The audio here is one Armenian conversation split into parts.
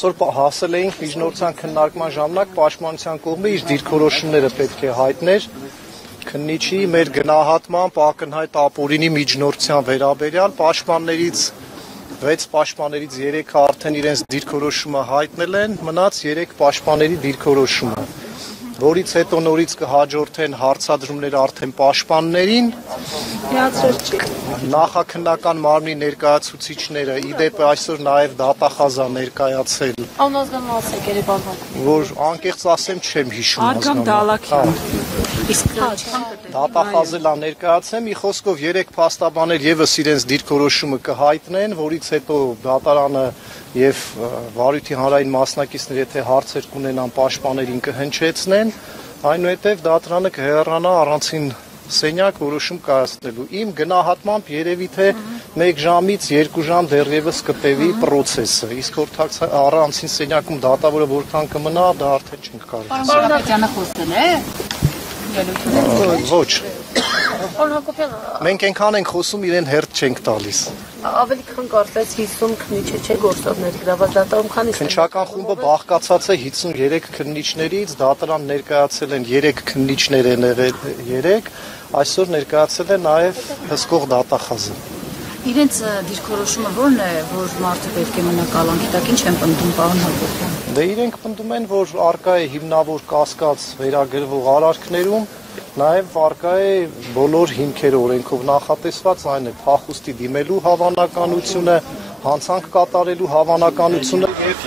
Այսօր հասել էինք միջնորդության քննարկման ժամանակ պաշտպանության կողմը իր դիրքորոշումները պետք է հայտներ քննիչի մեր գնահատմամբ ակնհայտ ապօրինի միջնորդության վերաբերյալ պաշտպաններից 6 պաշտպաններից 3-ը արդեն իրենց դիրքորոշումը հայտնել են, մնաց 3 պաշտպանների դիրքորոշումը, որից հետո նորից կհաջորդեն հարցադրումներ արդեն պաշտպաններին, նախաքննական մարմնի ներկայացուցիչները, իդեպ այսօր նաև դատախազա ներկայացել, որ անկեղծ ասեմ չեմ հիշում դատախազելա ներկայացեմ, մի խոսքով 3 փաստաբաներ եւս իրենց դիրքորոշումը կհայտնեն, որից հետո դատարանը եւ վարույթի հանրային մասնակիցները եթե հարցեր կունենան պաշտպաներին կհնչեցնեն, այնուհետեւ դատարանը կհեռանա առանցին սենյակ որոշում կայացնելու։ Իմ գնահատմամբ երևի թե 1 ժամից 2 ժամ դեռևս կտևի process-ը, իսկ որ առանցին սենյակում դատավորը որքան կմնա, դա արդեն չենք կարող։ Պարոն Հակոբյանը խոսել է։ Ոչ։ Մենք այնքան ենք խոսում, իրեն հերթ չենք տալիս։ Ավելի քան կարծես 50 քննիչ չէ գործով ներգրաված դատարանում քանի։ Քննչական խումբը բաղկացած է 53 քննիչներից, դատարան ներկայացել են 3 քննիչներ են եղել 3, այսօր ներկայացել է նաև հսկող դատախազը։ Իրենց դիրքորոշումը ո՞րն է, որ մարդը պետք է մնա կալանքի տակ, ինչ են պնդում, պարոն Հակոբյան։ Դե իրենք պնդում են, որ արկա է հիմնավոր կասկած վերագրվող արարքներում, նաև արկա է բոլոր հիմքեր օրենքով նախատեսված, այն է փախուստի դիմելու հավանականությունը, հանցանք կատարելու հավանականությունը եւ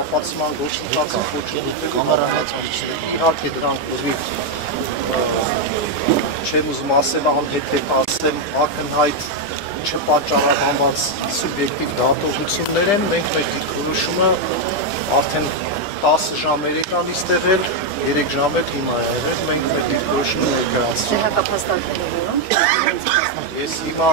ապացման գործընթացը խոչընդոտել կամերանից իհարկե դրանք որի չեմ ուզում ասել անհետ ասեմ ակնհայտ չպատճառաբանված սուբյեկտիվ դատողություններ են, մենք մեր դիրքորոշումը արդեն 10 ժամ երեկանից տեղել, 3 ժամ էլ հիմա է եղել, մենք մեր դիրքորոշումը ներկայացրել։ Հակապաստանքները որոնք։ Ես հիմա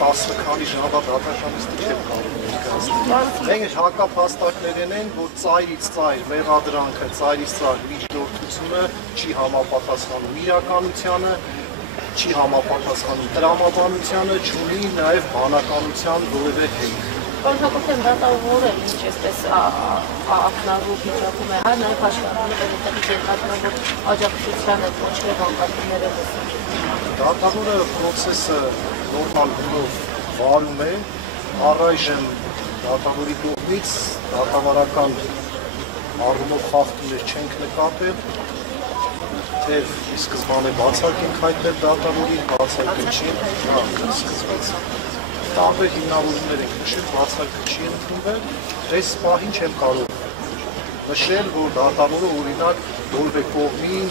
10 քանի ժամվա դատաշանից չեմ կարող ներկայացնել։ Մենք հակապաստանքներն են, որ ծայրից ծայր մեղադրանքը, ծայրից ծայր միջնորդությունը չի համապատասխանում իրականությանը, չի համապատասխանում տրամաբանությանը, չունի նաև բանականության որևէ հետք։ Պարոն Հակոբյան, դատավորը ինչ էսպես ակնառու վիճակում է, նաև աշխարհում որտեղից երկաթնավոր աջակցության հետ ոչ բանկատուները Դատավորը process-ը նորմալ գնով վարում է, առայժմ դատավորի կողմից դատավարական առումով խախտումներ չենք նկատել, թեև ի սկզբանե բացակ ենք հայտնել դատավորին, բացակը չի սկսված։ Տարբեր հիմնավորումներ ենք նշել, բացակը չի ընդունվել, այս պահին չեմ կարող նշել, որ դատավորը օրինակ որևէ կողմին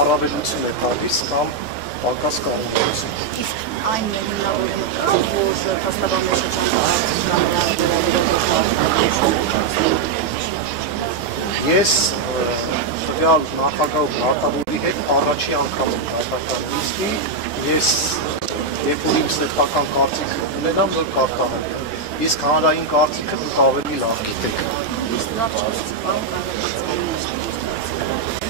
առավելություն է տալիս կամ պակաս կարողություն։ Իսկ այն հիմնավորումը, որ փաստաբանները Ես տվյալ նախագահ դատավորի հետ առաջի անգամ եմ դատական նիստի, ես երբ որ իմ սեփական կարծիքը ունենամ, որ կարտահայտեմ։ Իսկ հանրային կարծիքը դուք ավելի լավ գիտեք։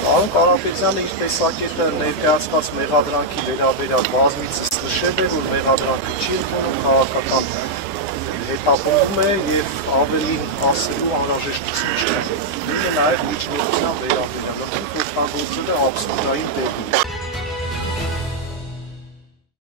Պարոն Կարապետյանը իր տեսակետը ներկայացված մեղադրանքի վերաբերյալ բազմիցս նշել է, որ մեղադրանքը չի ընդունում քաղաքական հետապնդում է եւ ավելի ասելու անհրաժեշտություն չէ։ Դու նաև միջնորդության վերաբերյալ օգտագործել է աբսուրդային տերմին։